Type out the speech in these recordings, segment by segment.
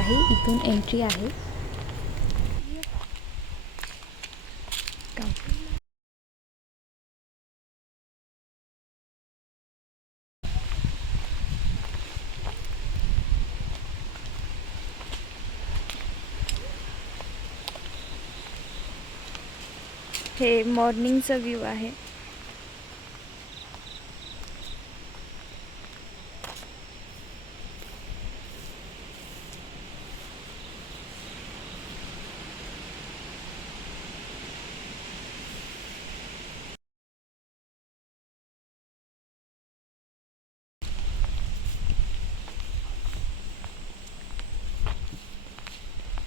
आहे, इथून एंट्री आहे. हे मॉर्निंगचा व्ह्यू आहे.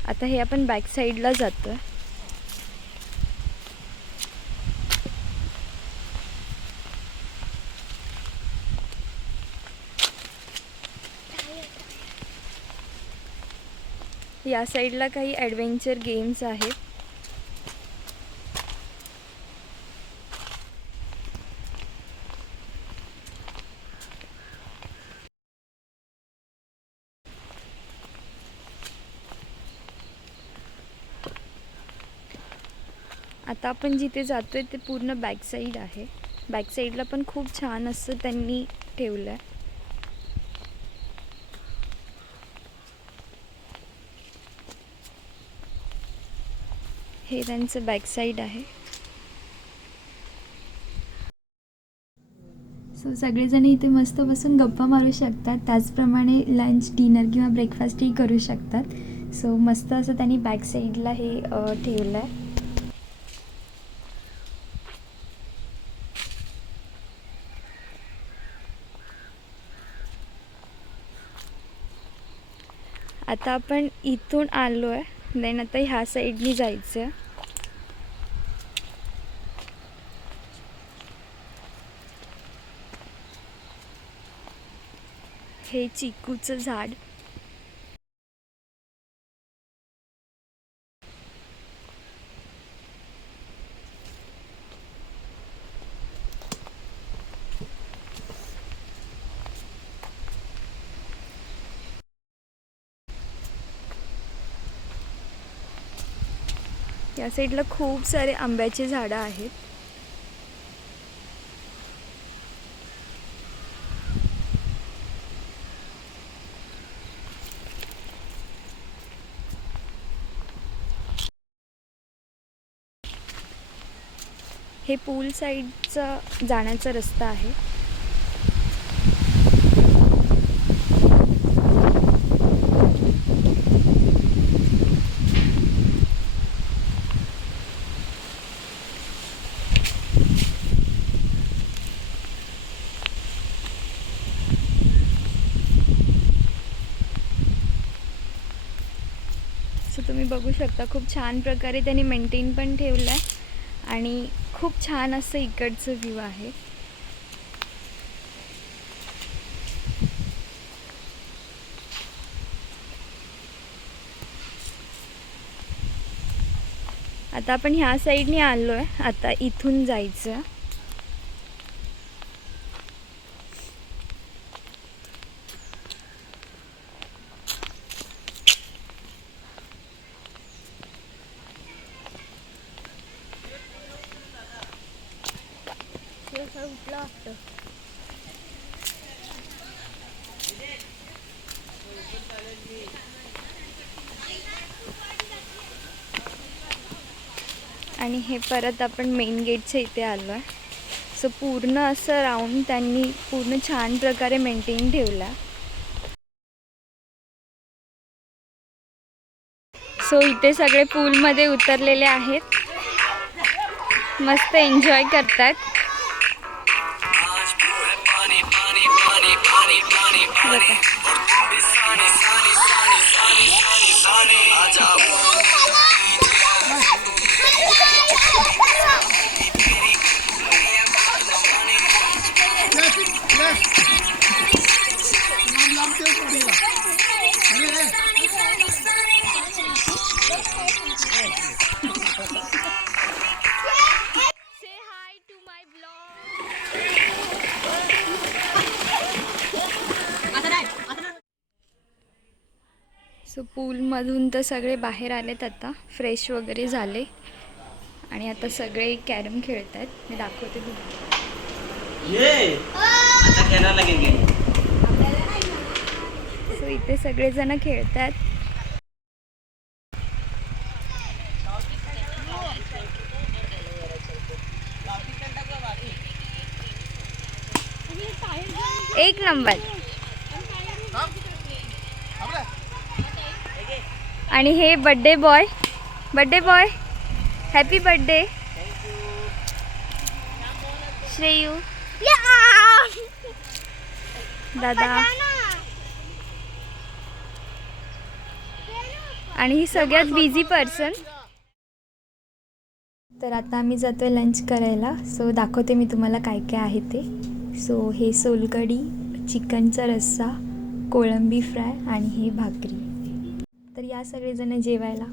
आता हे आपण बॅक साईडला जातोय. या साईडला काही ॲडव्हेंचर गेम्स आहेत. आता आपण जिथे जातोय ते पूर्ण बॅक साईड आहे. बॅक साईडला पण खूप छान असं त्यांनी ठेवलं आहे. हे त्यांचं बॅक साईड आहे. सो सगळेजण इथे मस्त बसून गप्पा मारू शकतात. त्याचप्रमाणे लंच, डिनर किंवा ब्रेकफास्टही करू शकतात. सो मस्त असं त्यांनी बॅक साईडला हे ठेवलं आहे. आता आपण इथून आलो आहे. देन आता ह्या साईडनी जायचं आहे. हे चिकूचं झाड. या साईडला खूप सारे आंब्याचे झाडं आहेत. हे पूल साईडचा जाण्याचा रस्ता आहे. सो तुम्ही बघू शकता खूप छान प्रकारे त्यांनी मेंटेन पण ठेवलं आहे आणि खूप छान असं इकडचं व्ह्यू आहे. आता आपण ह्या साईडने आलो आहे. आता इथून जायचं. आणि हे परत आपण मेन गेटच्या इथे आलो आहे. सो पूर्ण असं राऊंड त्यांनी पूर्ण छान प्रकारे मेंटेन ठेवला. सो इथे सगळे पूलमध्ये उतरलेले आहेत. मस्त एन्जॉय करतात. सो पूलमधून तर सगळे बाहेर आलेत आता, फ्रेश वगैरे झाले आणि आता सगळे कॅरम खेळत आहेत. मी दाखवते तुम्हाला. सो इथे सगळेजण खेळतात. एक नंबर. आणि हे birthday boy happy birthday Shreyu दादा. आणि ही सगळ्यात बिझी पर्सन. तर आता आम्ही जातोय लंच करायला. सो दाखवते मी तुम्हाला काय काय आहे ते. सो हे सोलकढी, चिकनचा रस्सा, कोळंबी फ्राय आणि हे भाकरी. तर या सगळेजण जेवायला.